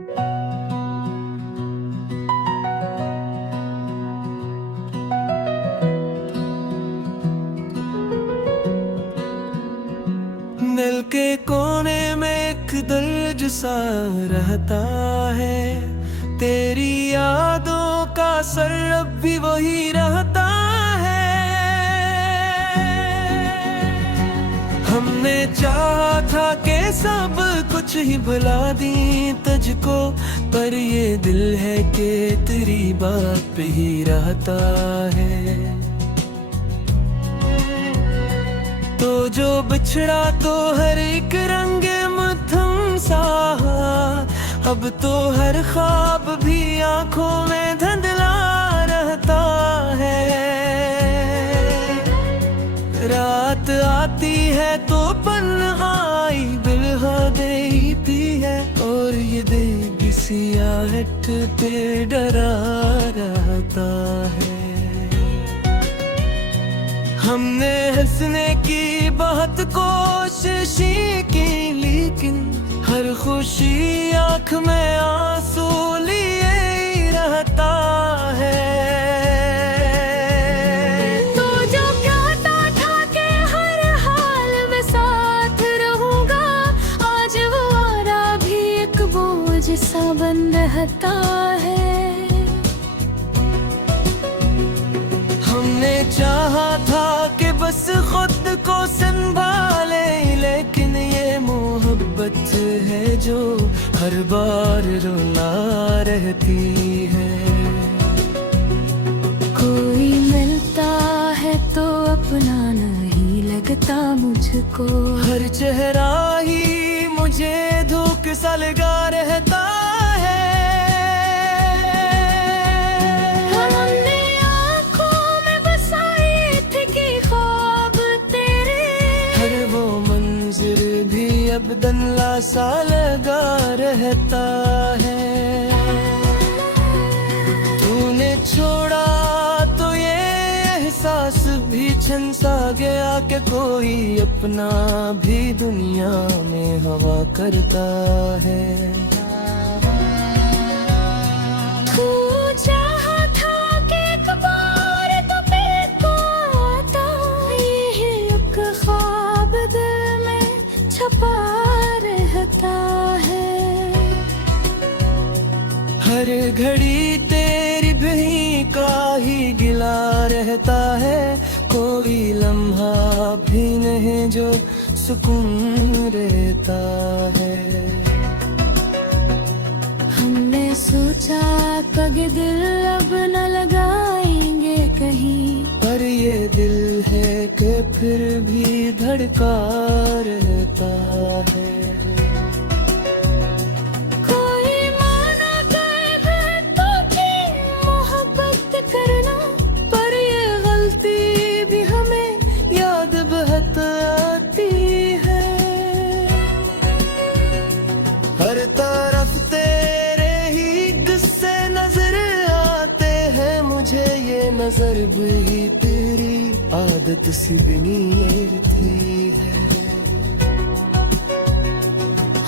दिल के कोने में एक दर्द सा रहता है, तेरी यादों का असर अब भी वही रहता है। हमने चाहा था कि सब कुछ ही भुला दी तुझको, पर ये दिल है कि तेरी बात पे ही रहता है। तो जो बिछड़ा तो हर एक रंग मध्यम सा, अब तो हर ख्वाब भी आंखों में धुंधला रहता है। रात आती है तो तन्हाई बिल्हा देती है, और ये दिल किसी आहट पे डरा रहता है। हमने हंसने की बहुत कोशिश की, लेकिन हर खुशी आँख में आंसू लिए ही रहता है। तो जो कहता था कि हर हाल में साथ रहूंगा, आज वो वादा भी एक बोझ सा बन रहता है। हमने चाहा था कि बस खुद को संभाले, लेकिन ये मोहब्बत है जो हर बार रुला रहती है। कोई मिलता है तो अपना नहीं लगता मुझको, हर चेहरा ही मुझे धोख सा लगा रहता है। हमने आँखों में बसाए थे कि ख्वाब तेरे, हर वो मंजिर भी अब धुंधला सा लगा रहता है। तूने छोड़ा तो ये एहसास भी छन सा गया कि कोई अपना भी दुनिया में हवा करता है। तू चाहा था कि एक बार तो फिर को आता, ये एक ख्वाब दिल में छपा रहता है। हर घड़ी तेरी भी का ही गिला रहता है, कोई लम्हा भी नहीं जो सुकून रहता है। हमने सोचा कभी दिल अब न लगाएंगे कहीं, पर ये दिल है कि फिर भी धड़का रहता है। कोई माना कर दे तो कि मोहब्बत करना, पर ये गलती भी हमें याद बहुत आती है। हर तरफ तेरे ही गुस्से नजर आते हैं मुझे, ये नजर भी तेरी आदत सी बनी थी है।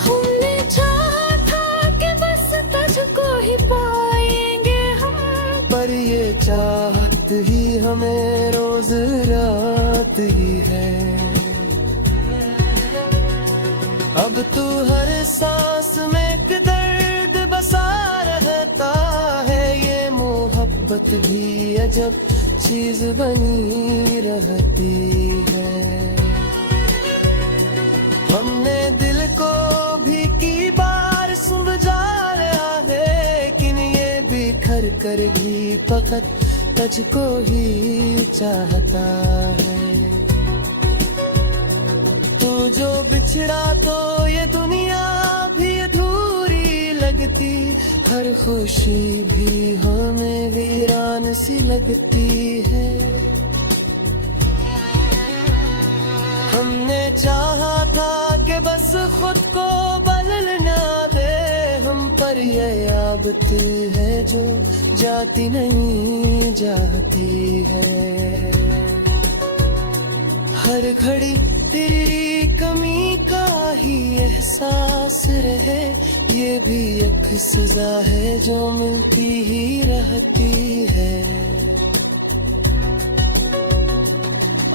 हमने चाहा था कि बस तुझको ही पाएंगे हम, पर ये चाहत ही हमें रोज रात ही है। अब तू हर सांस में एक दर्द बसा रहता है, ये मोहब्बत भी अजब चीज बनी रहती है। हमने दिल को भी की बार समझाया है, लेकिन ये बिखर कर भी फकत तुझको ही चाहता है। तू जो बिछड़ा तो ये दुनिया भी अधूरी लगती, हर खुशी भी हमें वीरान सी लगती है। हमने चाहा था कि बस खुद को बदलना दे हम, पर ये आदत है जो जाती नहीं जाती है। हर घड़ी तेरी कमी का ही एहसास रहे, ये भी एक सजा है जो मिलती ही रहती है।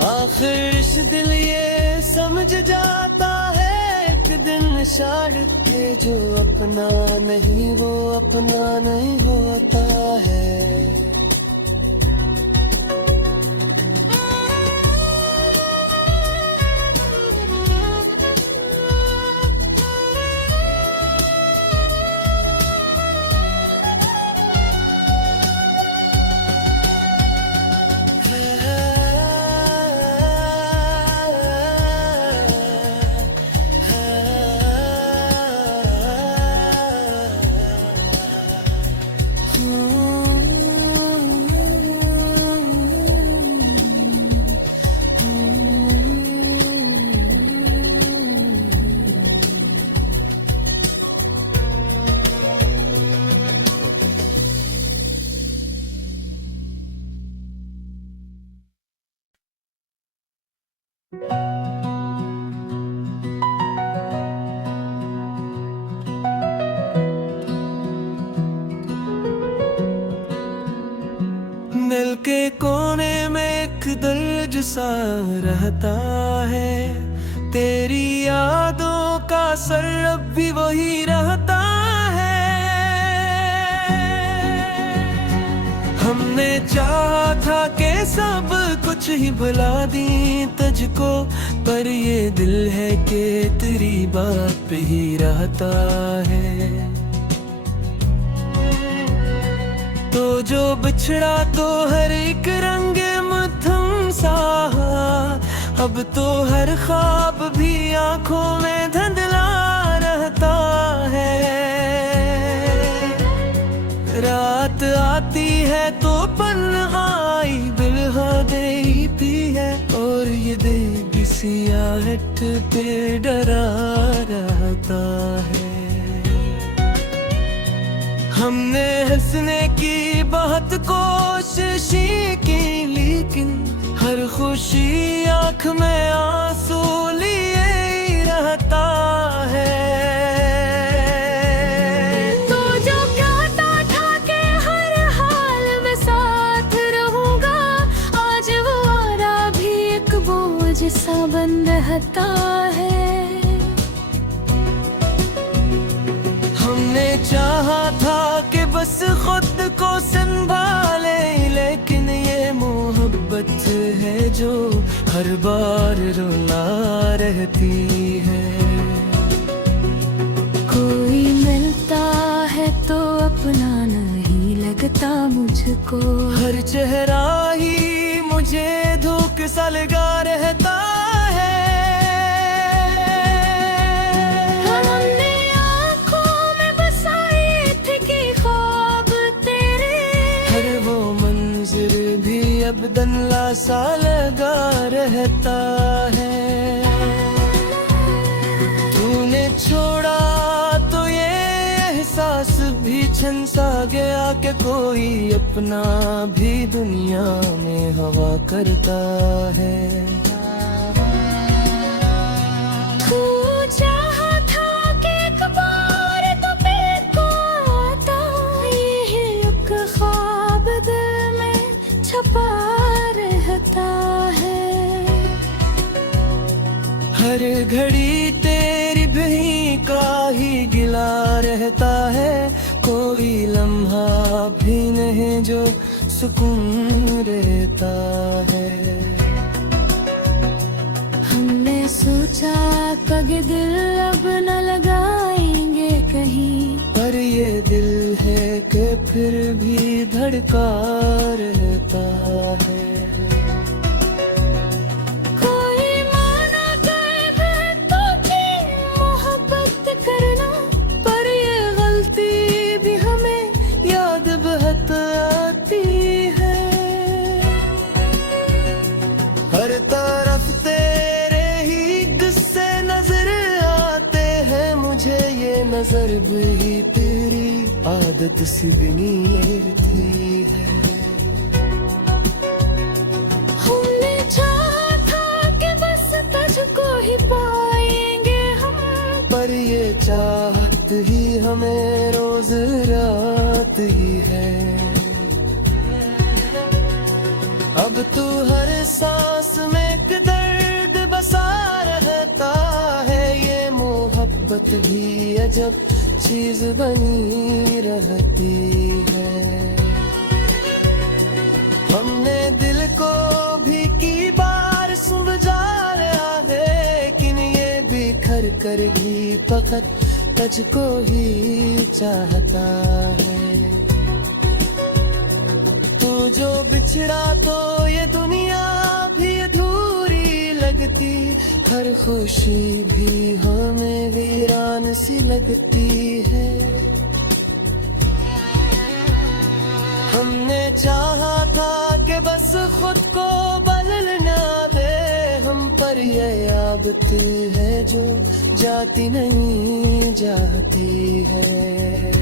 आखिर इस दिल ये समझ जाता है एक दिन शायद के जो अपना नहीं वो अपना नहीं होता है। दिल के कोने में एक दर्द सा रहता है, तेरी यादों का असर अब भी वही रहता है। हमने चाहा था कि सब कुछ ही भुला दी तुझको, पर ये दिल है कि तेरी बात पे ही रहता है। तो जो बिछड़ा तो हर एक रंग मध्यम सा, अब तो हर ख्वाब भी आंखों में धुंधला रहता है। रात आती है तो तन्हाई बिल्हा देती है, और ये दिल सियाहट पे डरा रहता है। हमने हंसने की बहुत कोशिश की, लेकिन हर खुशी आँख में आंसू लिए ही रहता है। तो जो कहता था कि हर हाल में साथ रहूंगा, आज वो वादा भी एक बोझ सा बन रहता है। हमने चाहा था कि बस खुद को संभाले, लेकिन ये मोहब्बत है जो हर बार रुला रहती है। कोई मिलता है तो अपना नहीं लगता मुझको, हर चेहरा ही मुझे धोख सा लगा रहता है। हमने आँखों में बसाए थे कि ख्वाब तेरे, हर वो मंजिल भी अब दनला सा लगा रहता है। तूने छोड़ा तो ये एहसास भी छन सा गया कि कोई अपना भी दुनिया में हवा करता है। तू चाहा था कि एक बार तो मेरे को आता, ये एक ख्वाब दिल में छपा रहता है। हर घड़ी तेरी भी का ही गिला रहता है, कोई लम्हा भी नहीं जो सुकून रहता है। हमने सोचा कभी दिल अब न लगाएंगे कहीं, पर ये दिल है कि फिर भी धड़का रहता है। कोई माना कर दे तो कि मोहब्बत करना, पर ये गलती भी हमें याद बहुत आती है। हर तरफ तेरे ही गुस्से नजर आते हैं मुझे, ये नजर भी तेरी आदत सी बनी थी है। हमने चाहा था कि बस तुझको ही पाएंगे हम, पर ये चाहत मोहब्बत ही हमें रोज रात ही है। अब तू हर सांस में एक दर्द बसा रहता है, ये मोहब्बत भी अजब चीज बनी रहती है। हमने दिल को भी की बार समझा लिया है, लेकिन ये बिखर कर भी फकत तुझको ही चाहता है। तू जो बिछड़ा तो ये दुनिया भी अधूरी लगती, हर खुशी भी हमें वीरान सी लगती है। हमने चाहा था कि बस खुद को बदलना दे हम, पर ये आदत है जो जाती नहीं जाती है।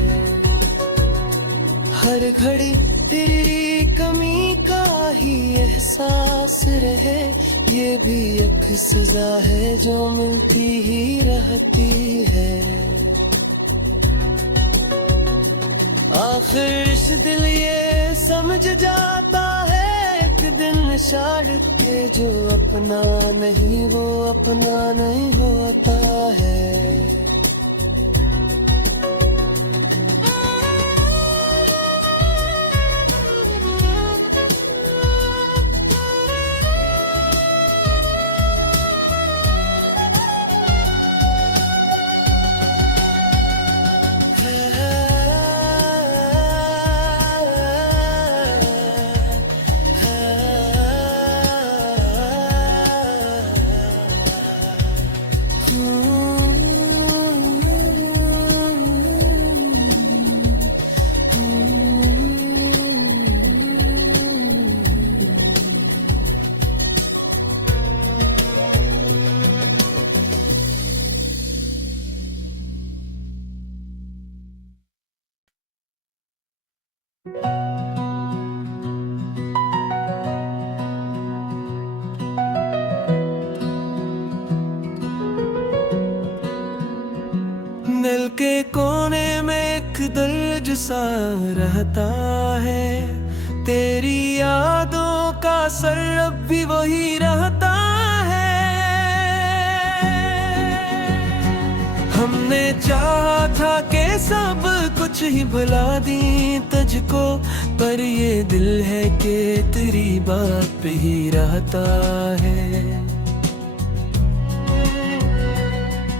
हर घड़ी तेरी कमी का ही एहसास रहे, ये भी एक सजा है जो मिलती ही रहती है। आखिर इस दिल ये समझ जाता है एक दिन शायद के जो अपना नहीं वो अपना नहीं होता है। दिल के कोने में एक दर्द सा रहता है, तेरी यादों का असर अब भी वही रहता है। हमने चाहा था कि सब कुछ ही भुला दी तुझको, पर ये दिल है कि तेरी बात पे ही रहता है।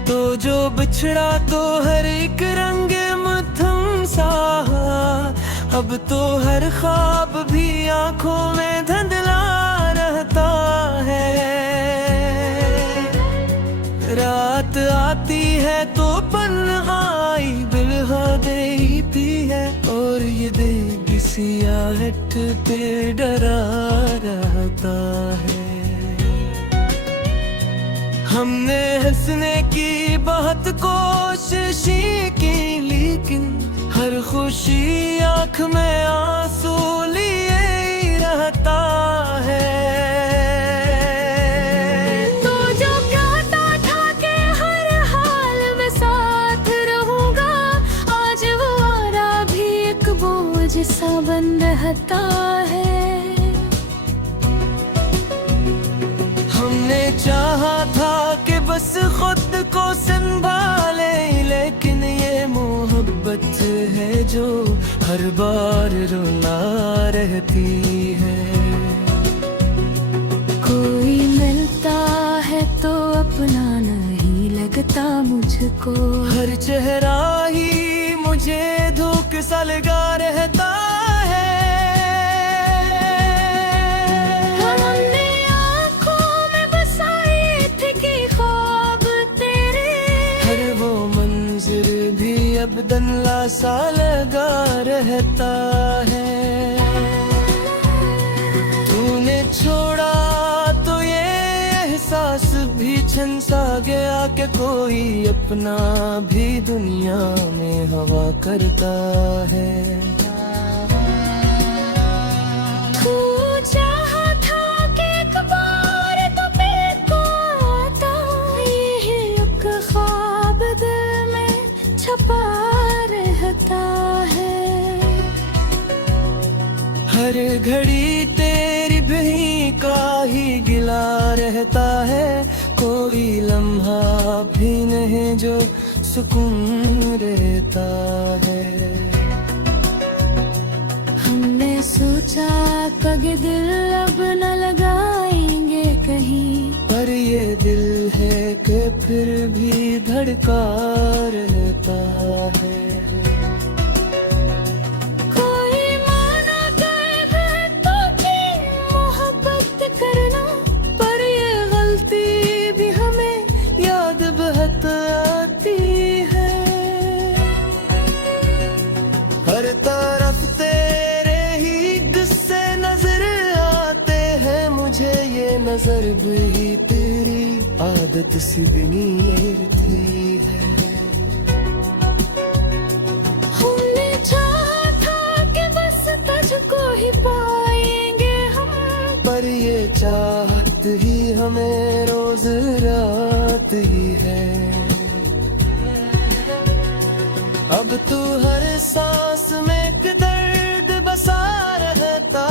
तो जो बिछड़ा तो हर एक रंग मध्यम सा, अब तो हर ख्वाब भी आंखों में धुंधला रहता है। रात आती है तो तन्हाई बिल्हा देती है, और ये दिल किसी आहट पे डरा रहता है। हमने हंसने की बहुत कोशिश की, लेकिन हर खुशी आँख में आंसू लिए ही रहता है। तो जो कहता था कि हर हाल में साथ रहूंगा, आज वो आरा भी एक बोझ सा बन रहता है। हमने चाहा था कि बस खुद को संभाले, लेकिन ये मोहब्बत है जो हर बार रुला रहती है। कोई मिलता है तो अपना नहीं लगता मुझको, हर चेहरा ही मुझे धोख सा लगा रहता है। हमने आँखों में बसाए थे कि ख्वाब तेरे, हर वो मंजिल भी अब दनला सा लगा रहता है। तूने छोड़ा तो ये एहसास भी छन सा गया कि कोई अपना भी दुनिया में हवा करता है। तू चाहा था कि एक बार तो मेरे को आता, ये एक ख्वाब दिल में छपा रहता है। हर घड़ी तेरी भी का ही गिला रहता है, कोई लम्हा भी नहीं जो सुकून रहता है। हमने सोचा कभी दिल अब न लगाएंगे कहीं, पर ये दिल है कि फिर भी धड़का रहता है। कोई माना कर तो की मोहब्बत करना, पर ये गलती भी हमें याद बहुत आती है। हर तरफ तेरे ही गुस्से नजर आते हैं मुझे, ये नजर भी तेरी आदत सी बनी थी है। हमने चाहा था कि बस तुझको ही पाएंगे हम, पर ये चाहत ही हमें रोज रात ही है। अब तू हर सांस में एक दर्द बसा रहता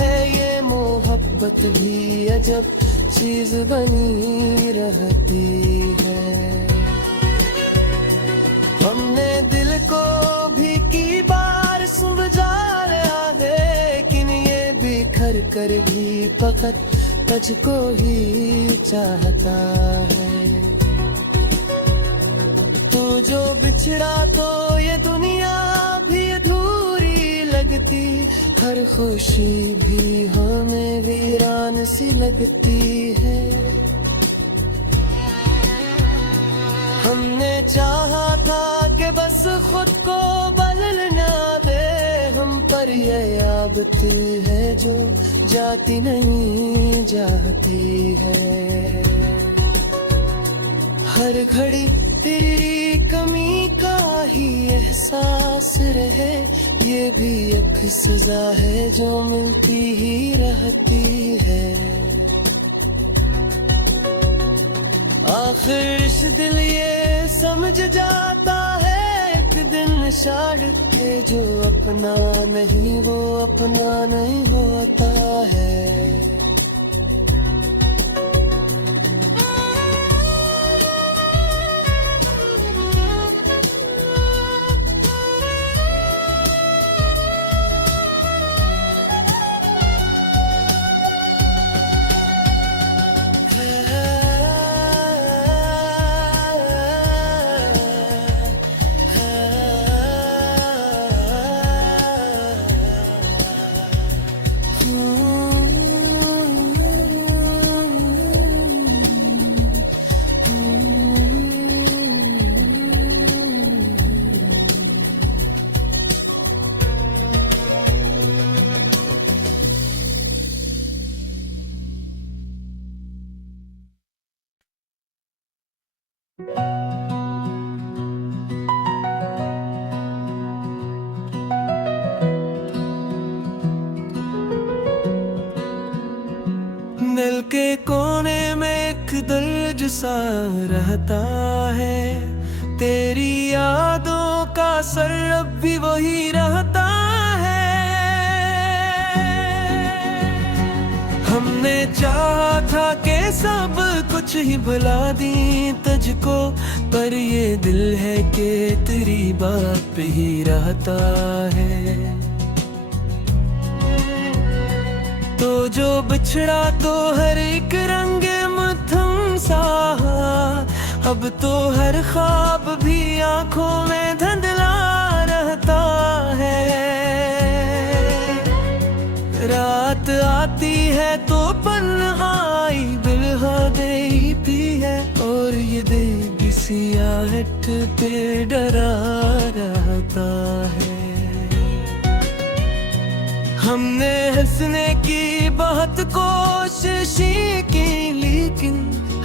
है, ये मोहब्बत भी अजब चीज बनी रहती है। हमने दिल को भी की बार समझाया है, लेकिन ये बिखर कर भी फकत तुझको ही चाहता है। तू जो बिछड़ा तो ये दुनिया भी अधूरी लगती, हर खुशी भी हमें वीरान सी लगती है। हमने चाहा था कि बस खुद को बदलना दे हम, पर ये आदत है जो जाती नहीं जाती है। हर घड़ी तेरी कमी का ही एहसास रहे, ये भी एक सजा है जो मिलती ही रहती है। आखिर इस दिल ये समझ जाता है एक दिन शाड़ के, जो अपना नहीं वो अपना नहीं होता है। दिल के कोने में एक दर्द सा रहता है, तेरी यादों का असर अब भी वही रहता है। हमने चाहा था कि सब कुछ ही भुला दी तुझको, पर ये दिल है कि तेरी बात पे ही रहता है। तो जो बिछड़ा तो हर एक रंग मध्यम सा, अब तो हर ख्वाब भी आंखों में धुंधला रहता है। रात आती है तो पन्हाई बिल्हा देती है, और ये दिल सियाहट पे डरा रहता है। हमने हंसने की बहुत कोशिश की, लेकिन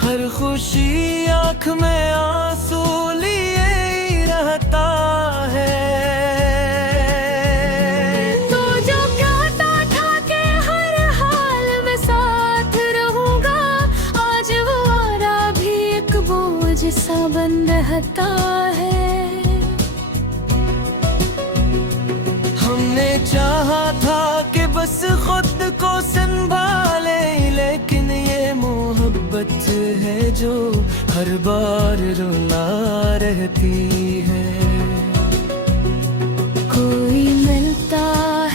हर खुशी आँख में आंसू लिए ही रहता है। तो जो कहता था कि हर हाल में साथ रहूंगा, आज वो वादा भी एक बोझ सा बन रहता है। चाहा था कि बस खुद को संभाले, लेकिन ये मोहब्बत है जो हर बार रुला रहती है। कोई मिलता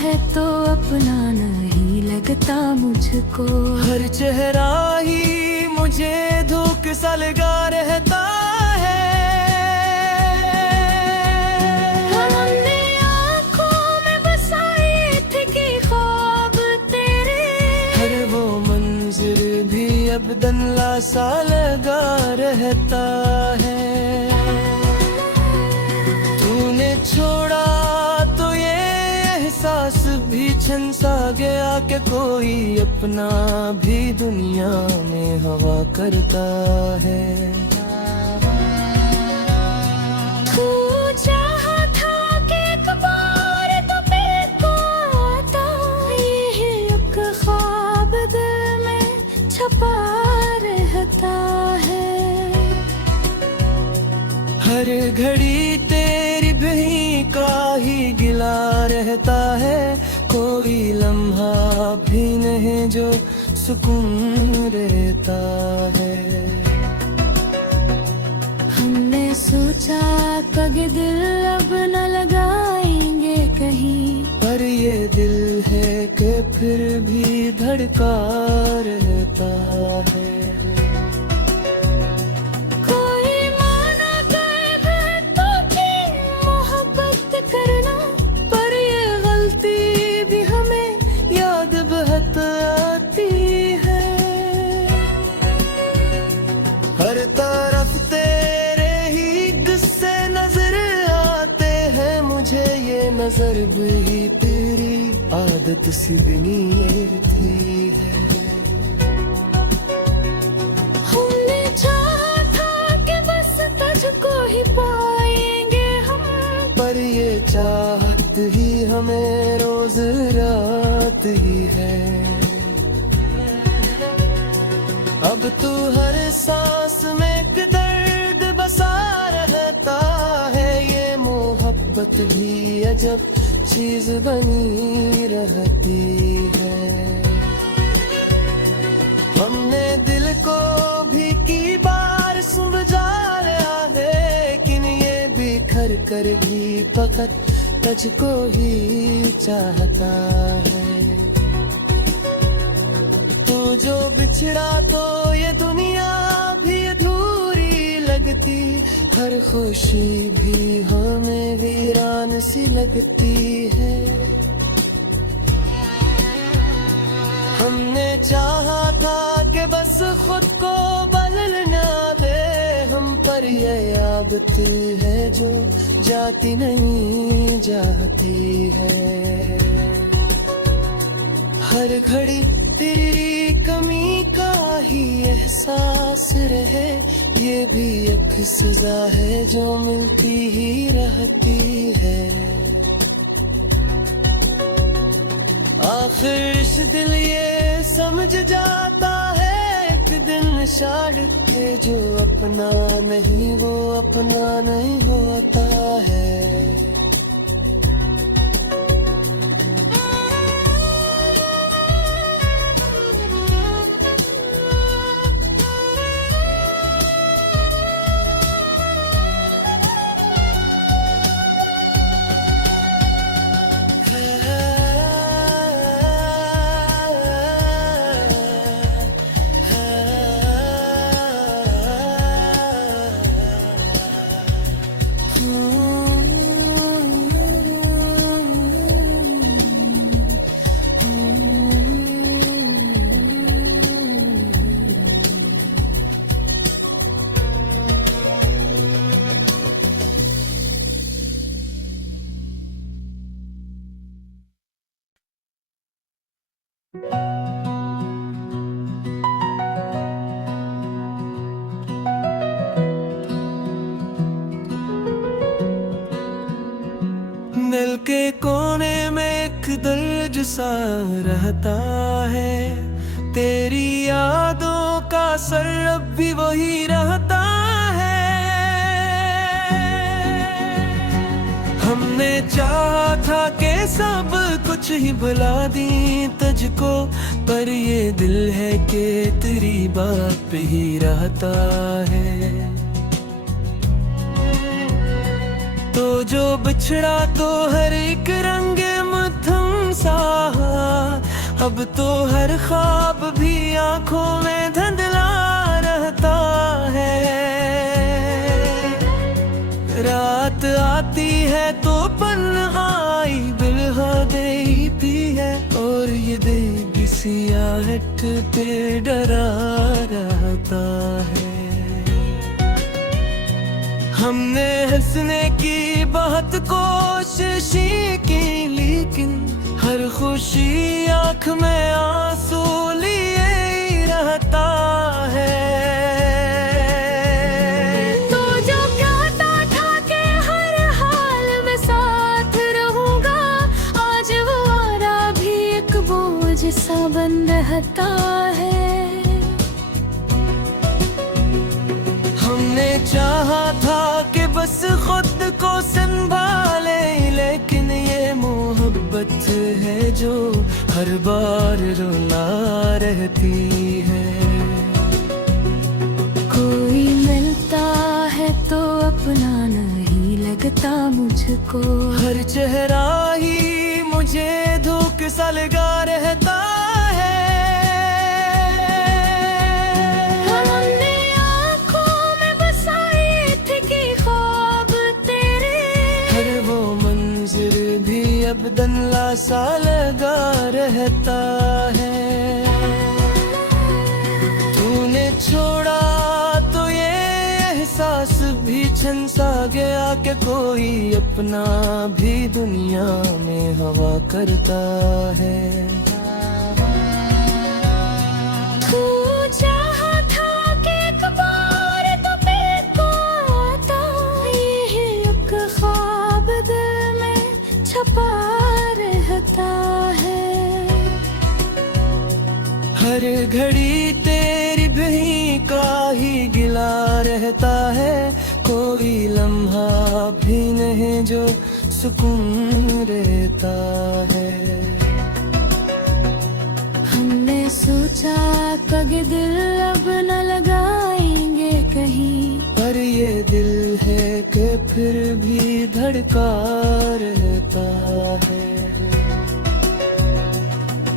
है तो अपना नहीं लगता मुझको, हर चेहरा ही मुझे धोख सा लगा रहता है। हमने आँखों में बसाए थे कि ख्वाब तेरे, हर वो मंजिल भी अब दंला सा लगा रहता है। तूने छोड़ा तो ये एहसास भी छन सा गया कि कोई अपना भी दुनिया में हवा करता है। तू चाहा था कि एक बार तो फिर को आता, ये एक ख्वाब दिल में छपा रहता है। हर घड़ी तेरी बही का ही गिला रहता है, कोई लम्हा भी नहीं जो सुकून रहता है। हमने सोचा कभी दिल अब न लगाएंगे कहीं, पर ये दिल है कि फिर भी धड़का रहता है। कोई माना कर तो कि मोहब्बत करना, पर ये गलती भी हमें याद बहुत आती है। हर तरफ तेरे ही गुस्से नजर आते हैं मुझे, ये नजर भी तेरी आदत सी बनी थी है। हमने चाहा था कि बस तुझको ही पाएंगे हम, पर ये चाहत ही हमें रोज रात ही है। अब तू हर सांस में एक दर्द बसा रहता है, ये मोहब्बत भी अजब चीज बनी रहती है। हमने दिल को भी की बार समझा रहा है, लेकिन ये बिखर कर भी फकत तुझको ही चाहता है। तू जो बिछड़ा तो ये दुनिया भी अधूरी लगती, हर खुशी भी हमें वीरान सी लगती है। हमने चाहा था कि बस खुद को बदलना दे हम, पर ये आदत है जो जाती नहीं जाती है। हर घड़ी तेरी कमी का ही एहसास रहे, ये भी एक सजा है जो मिलती ही रहती है। आखिर इस दिल ये समझ जाता है एक दिन शायद के जो अपना नहीं वो अपना नहीं होता है। दिल के कोने में एक दर्द सा रहता है, तेरी यादों का असर अब भी वही रहता है। हमने चाहा था कि सब कुछ ही भुला दी तुझको, पर ये दिल है कि तेरी बात पे ही रहता है। तो जो बिछड़ा तो हर एक रंग मध्यम सा, अब तो हर ख्वाब भी आंखों में धुंधला रहता है। रात आती है तो पन्हाई बिल्हा देती है, और ये दिल सियाहट पे डरा रहता है। हमने हंसने की बहुत कोशिशें की, लेकिन हर खुशी आँख में आंसू लिए ही रहता है। तो जो कहता था कि हर हाल में साथ रहूंगा, आज वो आरा भी एक बोझ सा बन रहता है। हमने चाहा था कि बस खुद को संभाले, लेकिन ये मोहब्बत है जो हर बार रुला रहती है। कोई मिलता है तो अपना नहीं लगता मुझको, हर चेहरा ही मुझे धोखे सा लगा रहता है। हमने आँखों में बसाए थे कि ख्वाब तेरे, हर वो मंजिर भी अब दनला सा लगा रहता है। तूने छोड़ा तो ये एहसास भी छन सा गया कि कोई अपना भी दुनिया में हवा करता है। तू चाहा था कि एक बार तो पेट को आता, ये एक ख्वाब दिल में छपा रहता है। हर घड़ी तेरी भी का ही गिला रहता है, कोई लम्हा भी नहीं जो सुकून रहता है। हमने सोचा कभी दिल अब न लगाएंगे कहीं, पर ये दिल है कि फिर भी धड़का रहता है।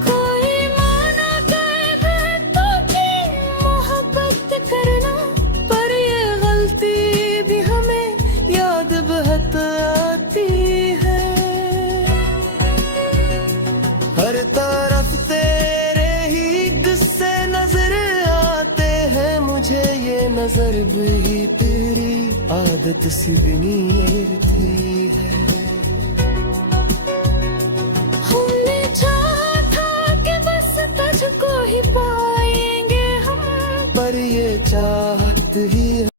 कोई माना कर तो की मोहब्बत करना, पर ये गलती भी हमें याद बहुत आती है। हर तरफ तेरे ही गुस्से नजर आते हैं मुझे, ये नजर भी तेरी आदत सी बनी थी है। हमने चाहा था कि बस तुझको ही पाएंगे हम, पर ये चाहत ही